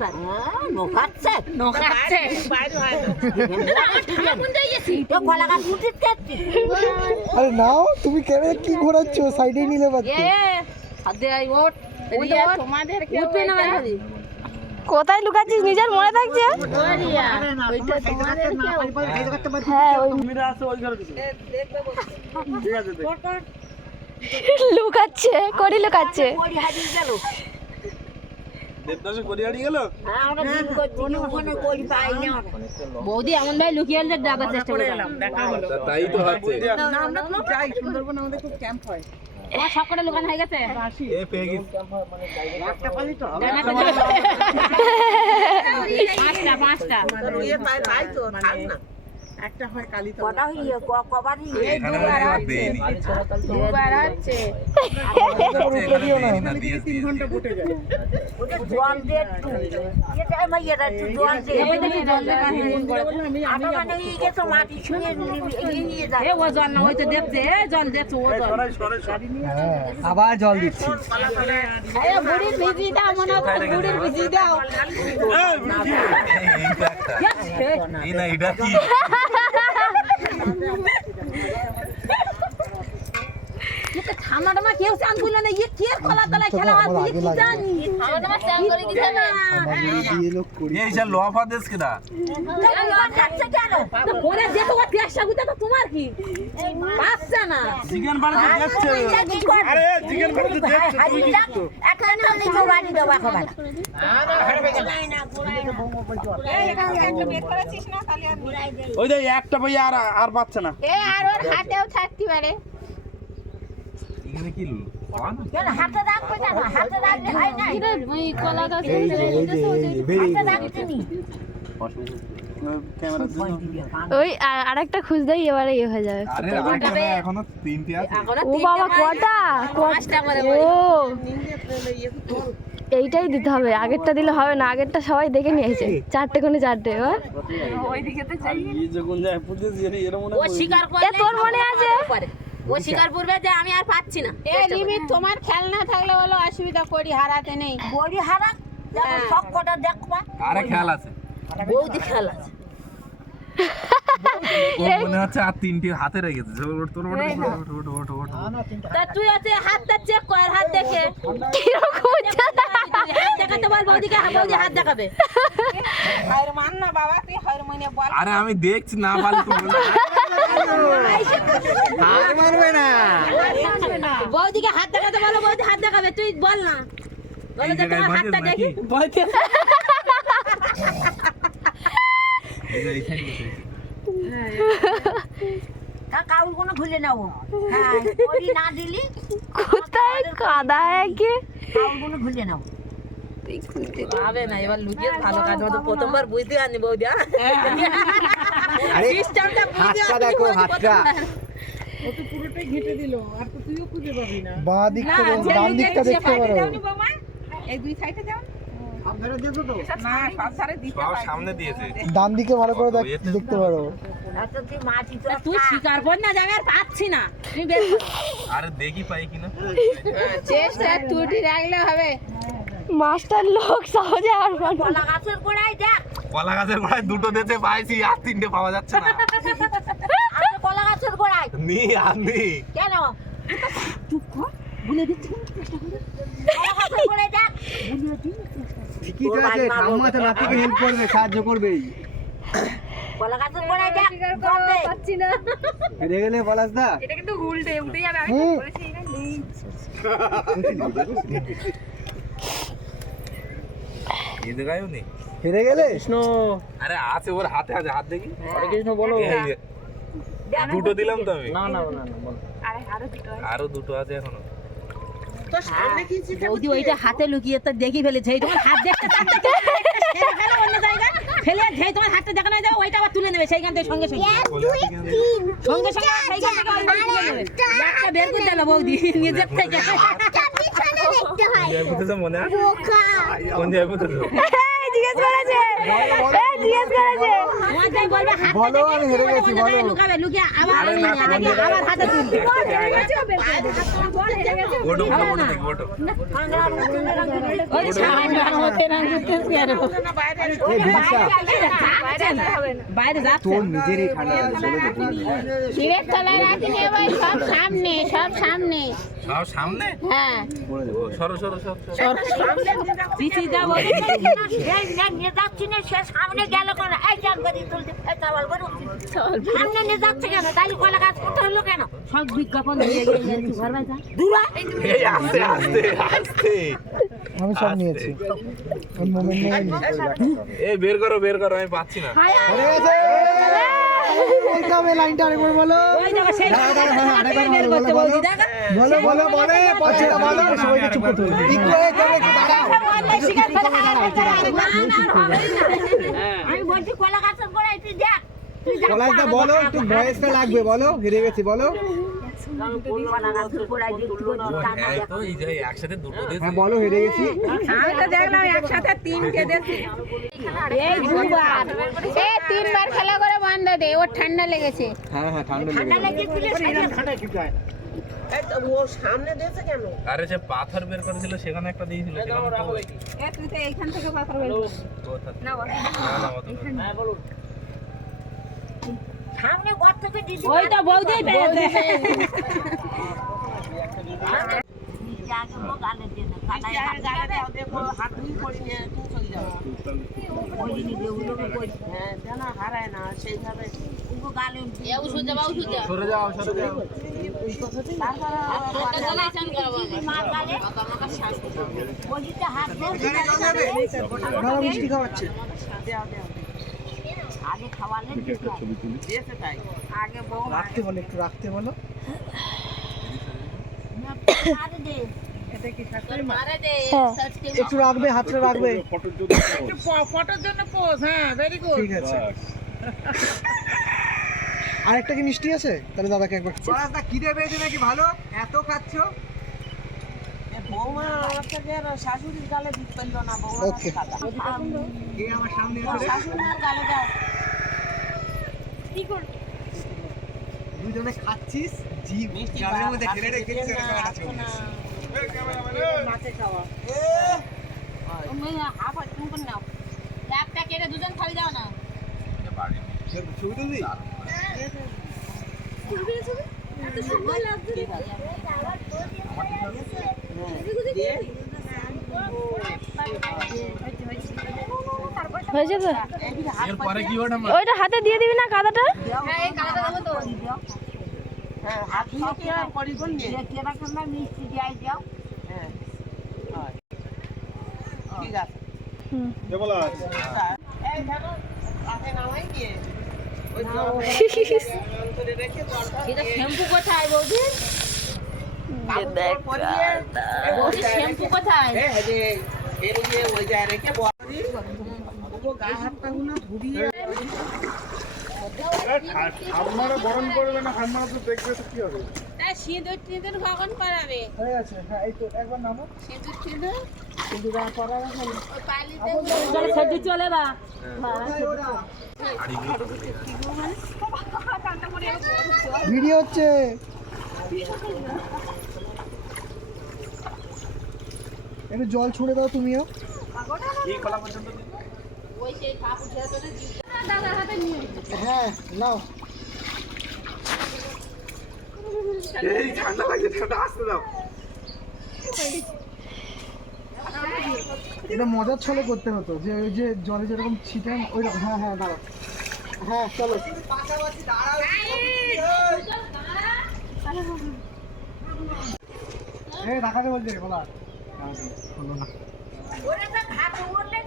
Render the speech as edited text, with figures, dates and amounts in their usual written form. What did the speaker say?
Doctor নোখাচ্ছে নখাচ্ছে গলা কাট উঠিত কাটছি আরে নাও তুমি ক্যামেরা কি ঘোরাচ্ছ সাইডে নিলে পারতে হাতে আই ওঠ তোমাদের উঠবে না বাড়ি কোথায় লুকাচ্ছিস নিজের মনে থাকছে হ্যাঁ লুকাচ্ছে করি লুকাচ্ছে পড়ি হারিয়ে গেল দেবদাসে কোরি হারিয়ে গেল হ্যাঁ আমরা দিন করছি ওখানে পড়ি পাই না বৌদি এমন ভাই লুকিয়ে ডাকার চেষ্টা করলাম তাই তো হচ্ছে আমরা তো যাই সুন্দরবন আমাদের খুব ক্যাম্প হয় ও সব করে লুকানো হয়ে গেছে এ পেয়ে গেছি পাঁচটা তাই তো থাক না একটা হয় কালি তো কটা হইয়ে কবার হইয়ে দুবার আছে উঠে দিও না 3 ঘন্টা ফুটে যায় ওটা জল দিয়ে এটা মাইয়াটা একটু জল দিয়ে ওই দেখি জল দেখা আটা মানে এই গেছো মাটি ছুঁয়ে নিয়ে যায় এ ও জল না হইতে দেখছে জল দেখছে ও জল হ্যাঁ আবার জল দিচ্ছি এ বুড়ির ভিজি দাও মনে হয় বুড়ির ভিজি দাও এই না এটা কি এটা ঠান্ডাটা কেউ চান বললো না ইয়ে কে কলা তলায় খেলা আছে কি জানি ঠান্ডাটা চান করে কি জানা এই লোক করি এই সব লোফা দেশ কেডা কাটছে কেন তো পরে যে তো পেশা গুতা তো তোমার কি বাচ্চা না চিকেন বানাতে যাচ্ছে আরে চিকেন বানাতে যাচ্ছে তুই কি তো একটা নাম নিচে বাড়ি দেওয়া খাবার ওই যে একটা ভাই আর বাচ্চা না এ আর ওর হাতেও থাকতে পারে এখানে কি কেন হাতে রাখবে কেন হাতে রাখলে হয় না ওই কলা গাছ এই যে হাতে রাখতে নি ক্যামেরার জন্য ওই আরেকটা খুঁজতে এবারে ইয়ে হয়ে যাবে আরে আগে এখনো তিনটে আছে ও বাবা কটা ও এইটাই দিতে হবে আগেরটা দিলে হবে না আগেরটা সবাই দেখে নিয়েছে চারটে কোণে চারটে এই যখন যায় পুলিশ এর মনে ও শিকার এ তোর মনে আছে ও শিকার করবে যে আমি আর পাচ্ছি না এ লিমিট তোমার খেলনা থাকলে বলো অসুবিধা করি হারাতে নেই বড়ি হারা সব কটা দেখবা আরে খেয়াল আছে বৌদি খেলা ও মনে হচ্ছে আর তিনটে হাতে রেখেছে তোর তা তুই আছে হাতটা চেক কর হাত দেখে কিরকম হাত দেখাতে বল বৌদিকে বৌদি হাত দেখাবে হায়র মান না বাবা তুই হায়র মনে বল আরে আমি দেখছি না পারলে তো বল আর মারবে না বৌদিকে হাত দেখাতে বলো বৌদি হাত দেখাবে তুই বল না বলো যে তোমার হাতটা দেখি কাউল কোনো খুলে নাও হ্যাঁ বড়ি না দিলি কোথায় কাদা একে কাউল কোনো খুলে নাও হবে না এবার লুকিয়ে ভালো কাজ হতো প্রথমবার বুঝতে আনি বৌদি আরে সিস্টেমটা হাতটা দেখো হাতটা ও তো পুরোটাই ঘেটে দিল আর তো তুইও খুঁজে পাবি না বাঁ দিকটা ডান দিকটা দেখতে পারো এই দুই সাইডে যাও আপনারা দেখো তো না সব সারে দিতে সব সামনে দিয়েছে ডান দিকে ভালো করে দেখতে পারো এত তুই মাটি তো তুই শিকার কর না জায়গা আর পাচ্ছি না তুমি বের কর আরে দেখি পাই কিনা চেষ্টা তুটি রাখলে হবে মাস্টার লোক সহজে আর কলা গাছের গোড়ায় দেখ কলা গাছের গোড়ায় দুটো দিতে পাইছি আর তিনটে পাওয়া যাচ্ছে না আছে কলা গাছের গোড়ায় নি আনি কেন চুপ কর বলে দিচ্ছি কলা গাছের গোড়ায় দেখ ঠিকই তো আছে ঠাম্মা তো নাতিকে হেল্প করবে সাহায্য করবে কলা গাছের গোড়ায় দেখ করবে পাচ্ছি না হেরে গেলে পলাশ দা এটা কিন্তু উল্টে উল্টে যাবে আমি বলেছি এটা নেই এই জায়গায়ও নেই হেরে গেলে আরে আছে ওর হাতে আছে হাত দেখি হরে কৃষ্ণ বলো এই যে, দুটো দিলাম তো আমি না না না বলো আরো দুটো আছে এখনো বৌদি ওইটা হাতে লুকিয়ে তো দেখি ফেলেছে এই তোমার হাত দেখতে অন্য জায়গায় ফেলে যেই তোমার হাতটা দেখানো যাবে ওইটা আবার তুলে নেবে সেইখান থেকে সঙ্গে সঙ্গে সঙ্গে সঙ্গে সেইখান থেকে ওই তুলে নেবে একটা বের করে দিল বৌদি নিজের থেকে মনে আছে কোন জায়গায় বুঝছো জিজ্ঞেস করেছে জিজ্ঞেস করেছে তোমার যাই বলবে হাতটা বলো, দেখে আমি হেরে গেছি, অন্য জায়গায় বলো। লুকাবে, লুকিয়ে আবার আবার হাতে তুলবে। ওই সামনে হতে না ঘুরতেছি আর এই বিদিশা, বাইরে যাচ্ছে তোর নিজেরই ঠান্ডা লাগছে, বলে দে, বলে দে। সিরের তলায় রাখিনি ভাই, সব সামনে, সব সামনে। সব সামনে হ্যাঁ বলে দে। সরো সরো সরো পিছিয়ে যাবো নিয়ে যাচ্ছি না, সে সামনে গেল কেন? এই চাল করে তুলতে চাওয়াল করো, সামনে নিয়ে যাচ্ছে কেন? তাই কলা গাছ করতে হলো কেন? সব বিজ্ঞাপন দিয়ে গিয়ে তুই ঘর বাইরে যা। দূরা এই আস্তে আস্তে আস্তে আমি সব নিয়েছি ওই মোমেন্ট নেই এই বের করো আমি পাচ্ছি না হয়ে গেছে বলতে হবে লাইনটা আরেকবার বলো ওই দেখো সেই দাঁড়া, দাঁড়া, হ্যাঁ, আরেকবার বের বলো, করতে বলো, বলছি বলো। দেখা বলো বলো বলে পাচ্ছে না বলো সবাইকে চুপ করতে হবে একটু একটু দাঁড়াও আমি বলছি কলা গাছের গোড়ায় তুই দেখ, তুই দেখ পলাশদা বলো একটু ভয়েসটা লাগবে বলো হেরে গেছি বলো কলা গাছের গোড়ায় দেখতে পাচ্ছি, এই তো এই যে একসাথে দুটো দিয়ে হ্যাঁ বলো হেরে গেছি আমি তো দেখলাম একসাথে তিনটে দেখছি এই দুবার এই তিনবার খেলা করে বন্ধ দে, ওর ঠান্ডা লেগেছে। হ্যাঁ হ্যাঁ ঠান্ডা ঠান্ডা লেগে লেগেছিল আরে যে পাথর বের করেছিল সেখানে একটা দিয়েছিল সেখানে তো ওই তুই তো এইখান থেকে পাথর বের কোথা থেকে? না, সামনে ঘর থেকে দিদি ওইটা বৌদি পেয়েছে আগে ও গালে দিয়ে না, কাদায় হাত দিবে। ওই জিনিস যেগুলোকে কই, উগো গালে দিয়ে সরে যাও মার গালে, বডিতে হাত দিয়ে মিষ্টি খাওয়াচ্ছে আগে খাওয়ালে দিতে হয়। আগে বউ রাখতে বলো একটু রাখতে বলো মারে দে, হ্যাঁ একটু রাখবে হাতটা রাখবে ফটোর জন্য পোজ হ্যাঁ ভেরি গুড ঠিক আছে আরেকটা কি মিষ্টি আছে তাহলে দাদাকে একবার পলাশদা খিদে পেয়েছে নাকি ভালো এত খাচ্ছো শাশুড়ির গালে দিতে পারলো না বউ ওকে কে আমার সামনে এসে শাশুড়ির গালে দাও দুজনে খাচ্ছিস জিভ গালের মধ্যে ঢেলে রেখেছিস এরকম একটা ছবি মাছে খাওয়া দুজন খাই দাও না ছবি তুলবি হয়েছে তো এরপরে কি ওটা ওইটা হাতে দিয়ে দিবি না কাদাটা মিষ্টি দিয়ে দাও। শ্যাম্পু কোথায় বৌদি বৌদি শ্যাম্পু কোথায় আপনারা গরম করবে না ঠান্ডা তো দেখবে তো কি হবে সিঁদুর টিঁদুর ভগন করাবে হয়ে গেছে হ্যাঁ এই তো একবার নামো সিঁদুর টিঁদুর কিন্তু যা করা আছে সেটি চলে না ভিডিও হচ্ছে একটু জল ছুঁড়ে দাও তুমিও হ্যাঁ নাও এই ঠান্ডা লাগছে ঠান্ডা আসতে দাও এটা মজার ছলে করতে হতো যে ওই যে জলে যেরকম ছিটান ওই রকম হ্যাঁ হ্যাঁ দাঁড়াও হ্যাঁ চলো এই রাখাতে বলছে বলা হলো না ওরা তো ঘাট উড়লে